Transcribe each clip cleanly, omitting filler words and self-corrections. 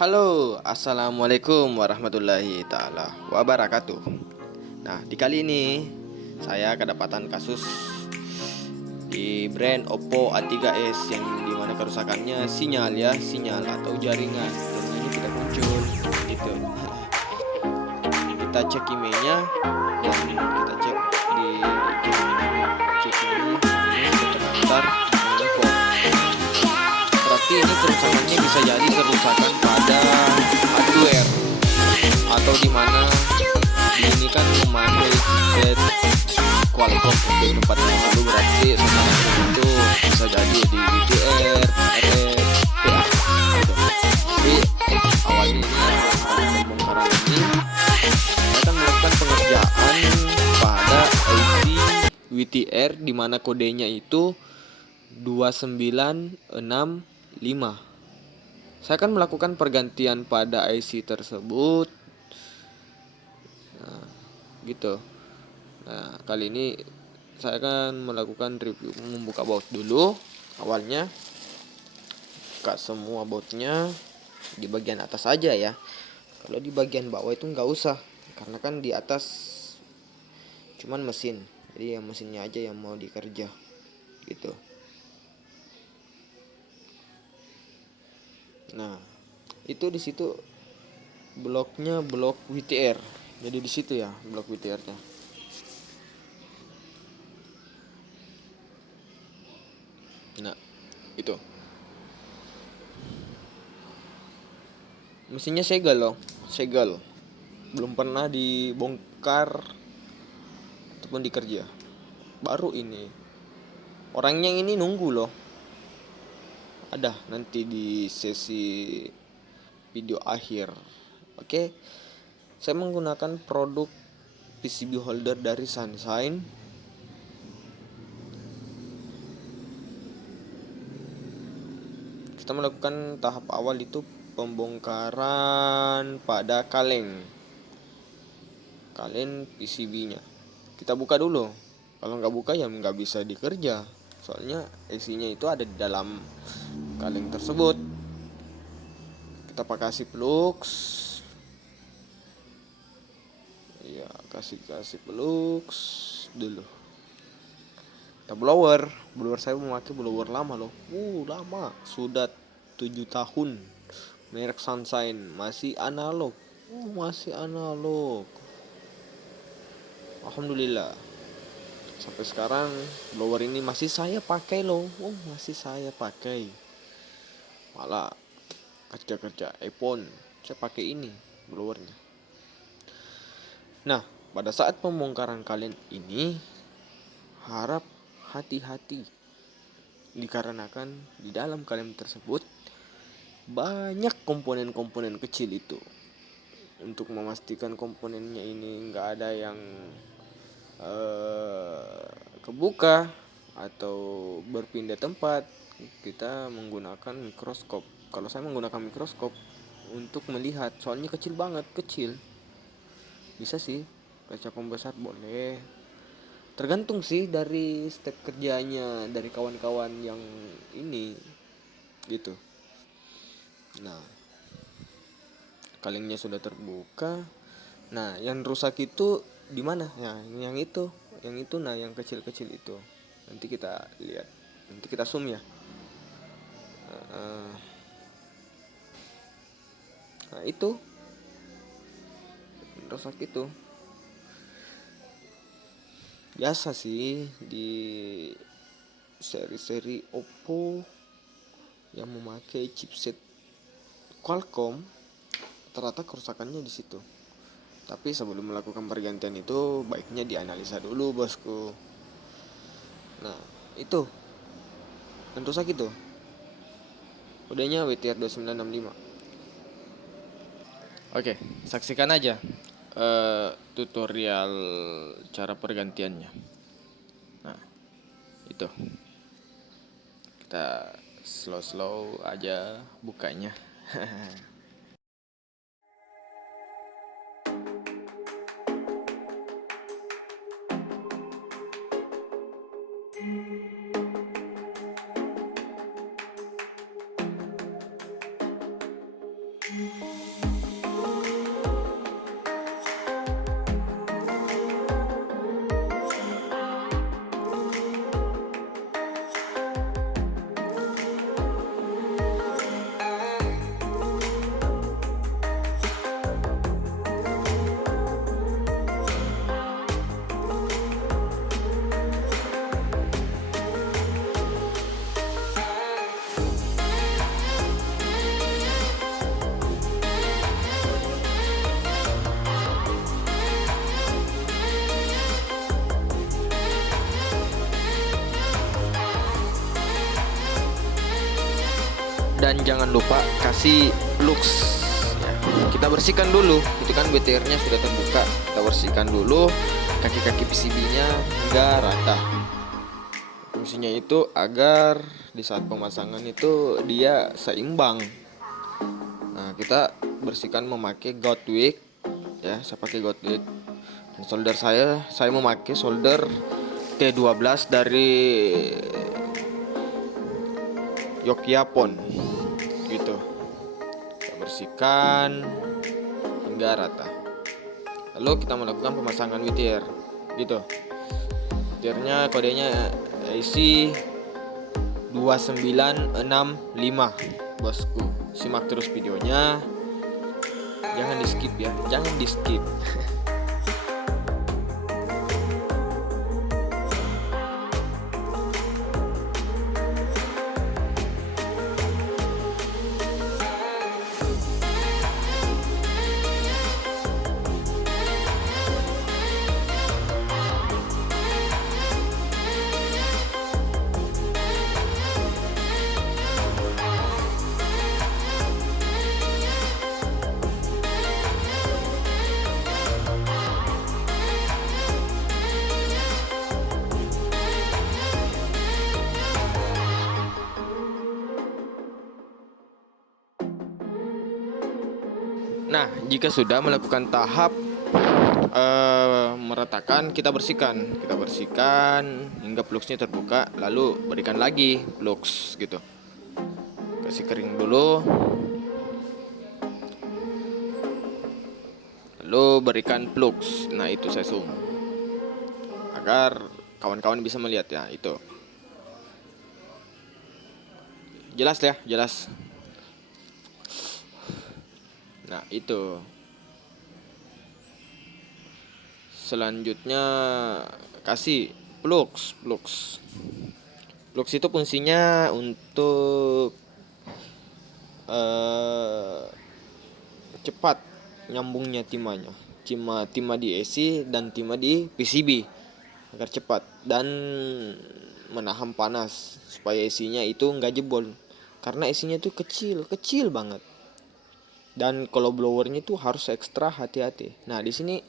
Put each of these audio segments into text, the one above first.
Halo, assalamualaikum warahmatullahi taala wabarakatuh. Nah, di kali ini saya kedapatan kasus di brand Oppo A3s yang dimana kerusakannya sinyal atau jaringannya tidak muncul. Itu kita cek emailnya dan kita cek di cek ini terdaftar info. Berarti ini kerusakannya bisa jadi kerusakan pada hardware atau di mana ini kan memakai chipset Qualcomm F450, berarti sebenarnya itu bisa jadi di VTR, RF, PA gitu. Jadi awalnya ini pembongkaran ini saya akan melakukan pengerjaan pada IC VTR di mana kodenya itu 2965. Saya akan melakukan pergantian pada IC tersebut. Nah, gitu. Nah, kali ini saya akan melakukan review, membuka baut dulu. Awalnya buka semua bautnya di bagian atas aja ya. Kalau di bagian bawah itu nggak usah, karena kan di atas cuman mesin. Jadi yang mesinnya aja yang mau dikerja gitu. Nah, itu di situ bloknya blok WTR. Jadi di situ ya blok WTR-nya. Nah, itu. Mesinnya segel loh, segel. Belum pernah dibongkar ataupun dikerja. Baru ini. Orangnya ini nunggu loh. Ada nanti di sesi video akhir. Oke. Saya menggunakan produk PCB holder dari Sunshine. Kita melakukan tahap awal itu pembongkaran pada kaleng PCB-nya. Kita buka dulu. Kalau nggak buka ya nggak bisa dikerja. Soalnya isinya itu ada di dalam kaleng tersebut. Kita kasih flux. Ya, kasih flux dulu. Kita blower saya memakai blower lama loh. Lama. Sudah 7 tahun. Merek Sunshine, masih analog. Masih analog. Alhamdulillah. Sampai sekarang blower ini masih saya pakai loh. Masih saya pakai. Malah kerja iPhone saya pakai ini blowernya. Nah, pada saat pembongkaran kalian ini harap hati-hati, dikarenakan di dalam kaleng tersebut banyak komponen-komponen kecil itu. Untuk memastikan komponennya ini nggak ada yang kebuka atau berpindah tempat, kita menggunakan mikroskop. Kalau saya menggunakan mikroskop untuk melihat, soalnya kecil banget, kecil. Bisa sih kaca pembesar boleh, tergantung sih dari step kerjanya dari kawan-kawan yang ini gitu. Nah, kalengnya sudah terbuka. Nah, yang rusak itu di mana? Ya, yang itu. Nah, yang kecil-kecil itu. Nanti kita lihat. Nanti kita zoom ya. Nah, itu rusak itu. Biasa sih di seri-seri Oppo yang memakai chipset Qualcomm, ternyata kerusakannya di situ. Tapi sebelum melakukan pergantian itu baiknya dianalisa dulu, bosku. Nah, itu yang rusak itu. Kodenya WTR 2965. Oke, saksikan aja tutorial cara pergantiannya. Nah, itu. Kita slow aja bukanya. Dan jangan lupa kasih lux ya. Kita bersihkan dulu, itu kan BTR-nya sudah terbuka. Kita bersihkan dulu kaki-kaki PCB-nya hingga rata. Fungsinya itu agar di saat pemasangan itu dia seimbang. Nah, kita bersihkan memakai Goldwick ya, saya pakai Goldwick. Dan solder saya memakai solder T12 dari Yokyapon gitu. Kita bersihkan hingga rata. Lalu kita melakukan pemasangan WTR gitu. WTR-nya kodenya IC 2965 bosku. Simak terus videonya. Jangan di skip ya, jangan di skip. Nah, jika sudah melakukan tahap meratakan, kita bersihkan hingga plugsnya terbuka, lalu berikan lagi plugs gitu. Kasih kering dulu, lalu berikan plugs. Nah, itu saya zoom agar kawan-kawan bisa melihat ya, itu jelas ya, jelas. Nah, itu. Selanjutnya kasih plugs. Plugs itu fungsinya untuk cepat nyambungnya timahnya. Timah di AC dan timah di PCB agar cepat dan menahan panas supaya AC-nya itu nggak jebol. Karena AC-nya itu kecil banget. Dan kalau blowernya itu harus ekstra hati-hati. Nah, di sini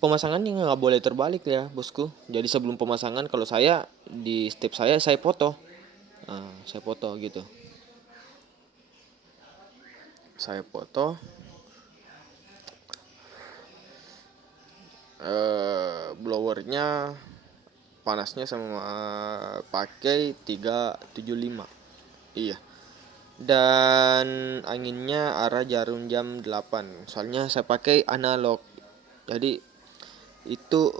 pemasangannya nggak boleh terbalik ya, bosku. Jadi sebelum pemasangan, kalau saya di step saya foto. Nah, saya foto gitu. Saya foto. Blowernya panasnya sama pakai 375. Iya. Dan anginnya arah jarum jam 8. Soalnya saya pakai analog. Jadi itu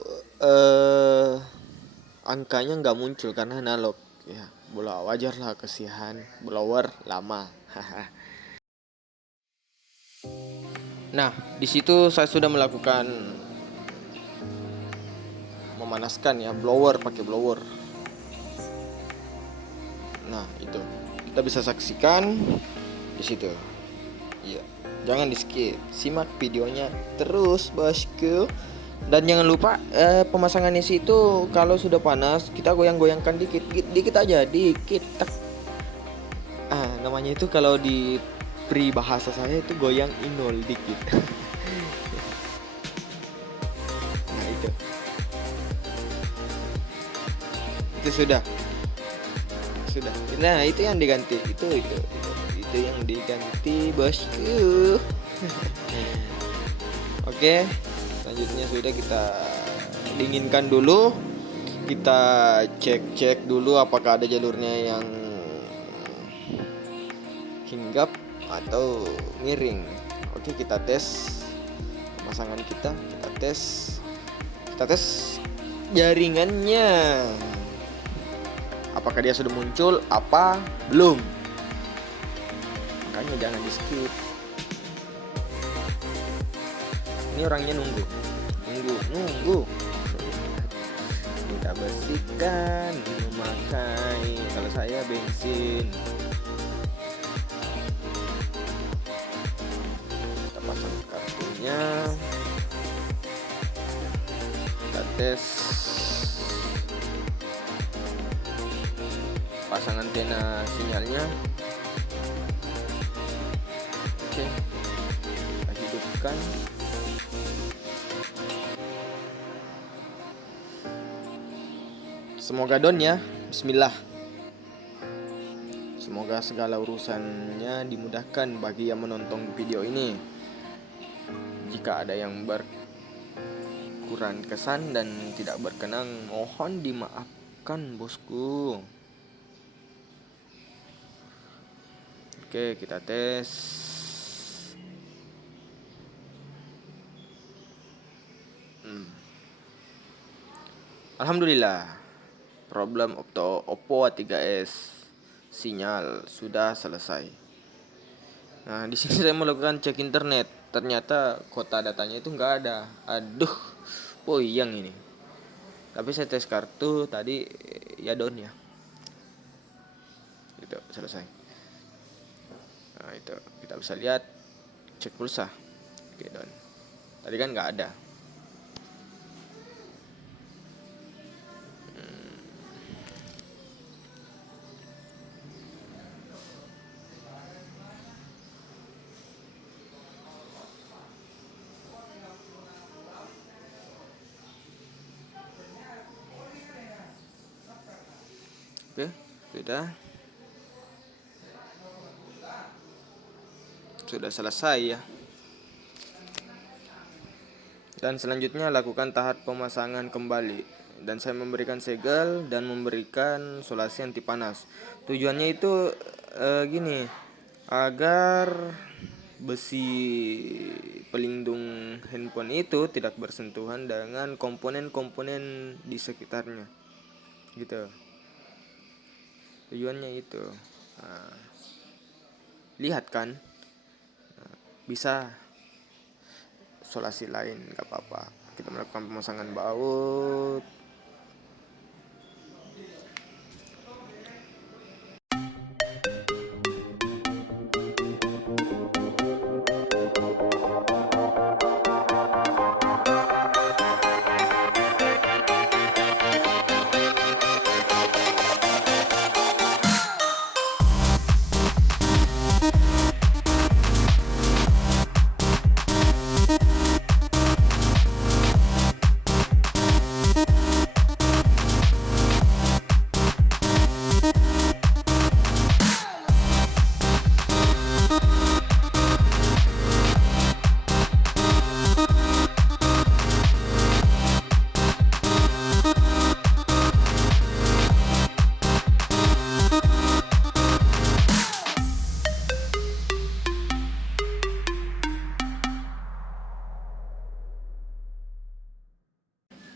angkanya nggak muncul karena analog. Ya, bola wajar lah, kasihan blower lama. Nah, di situ saya sudah melakukan memanaskan ya, pakai blower. Nah, itu kita bisa saksikan di situ. Iya, jangan di skip, simak videonya terus, bosku. Dan jangan lupa pemasangan AC itu kalau sudah panas kita goyang-goyangkan dikit aja, dikit. Namanya itu kalau di peribahasa saya itu goyang inol dikit. Nah, itu sudah. Nah, itu yang diganti. Itu yang diganti, bosku. Oke, selanjutnya sudah kita dinginkan dulu. Kita cek dulu apakah ada jalurnya yang hinggap atau miring. Oke, kita tes pemasangan kita tes jaringannya. Apakah dia sudah muncul apa belum? Makanya jangan di skip. Ini orangnya nunggu. Kita bersihkan, memakai. Kalau saya bensin. Kita pasang kartunya. Kita tes pasang antena sinyalnya. Semoga Don ya. Bismillah. Semoga segala urusannya dimudahkan bagi yang menonton video ini. Jika ada yang berkurang kesan dan tidak berkenan, mohon dimaafkan bosku. Oke, kita tes. Alhamdulillah. Problem Oppo A3s sinyal sudah selesai. Nah, di sini saya melakukan cek internet. Ternyata kota datanya itu nggak ada. Aduh, puyeng ini. Tapi saya tes kartu tadi ya Don ya. Itu selesai. Nah, itu kita bisa lihat cek pulsa. Oke, Don. Tadi kan nggak ada. Oke, sudah selesai ya. Dan selanjutnya lakukan tahap pemasangan kembali. Dan saya memberikan segel dan memberikan solasi anti panas. Tujuannya itu gini, agar besi pelindung handphone itu tidak bersentuhan dengan komponen-komponen di sekitarnya, gitu. Tujuannya itu. Nah, lihat kan, bisa solasi lain gak apa-apa. Kita melakukan pemasangan baut.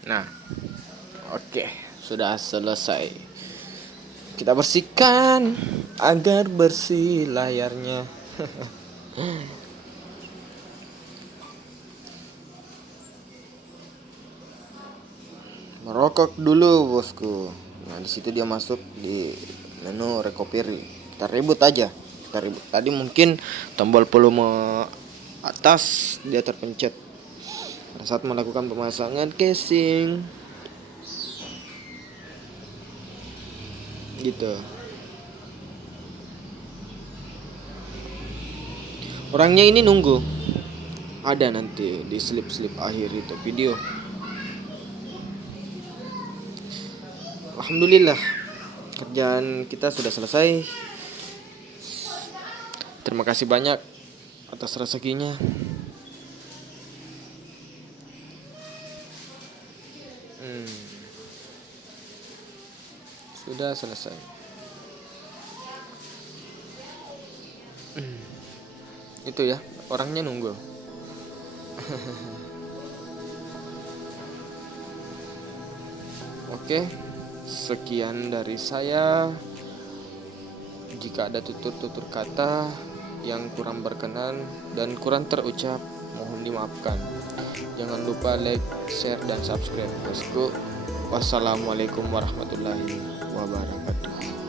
Nah, oke, sudah selesai. Kita bersihkan agar bersih layarnya. Merokok dulu bosku. Nah, di situ dia masuk di menu recovery. Kita reboot aja. Tadi mungkin tombol volume atas dia terpencet pada saat melakukan pemasangan casing, gitu. Orangnya ini nunggu. Ada nanti di slip-slip akhir itu video. Alhamdulillah, kerjaan kita sudah selesai. Terima kasih banyak atas rezekinya. Sudah selesai. Itu ya, orangnya nunggu. Oke, sekian dari saya. Jika ada tutur-tutur kata yang kurang berkenan dan kurang terucap, mohon dimaafkan. Jangan lupa like, share, dan subscribe bosku. Wassalamualaikum warahmatullahi wabarakatuh.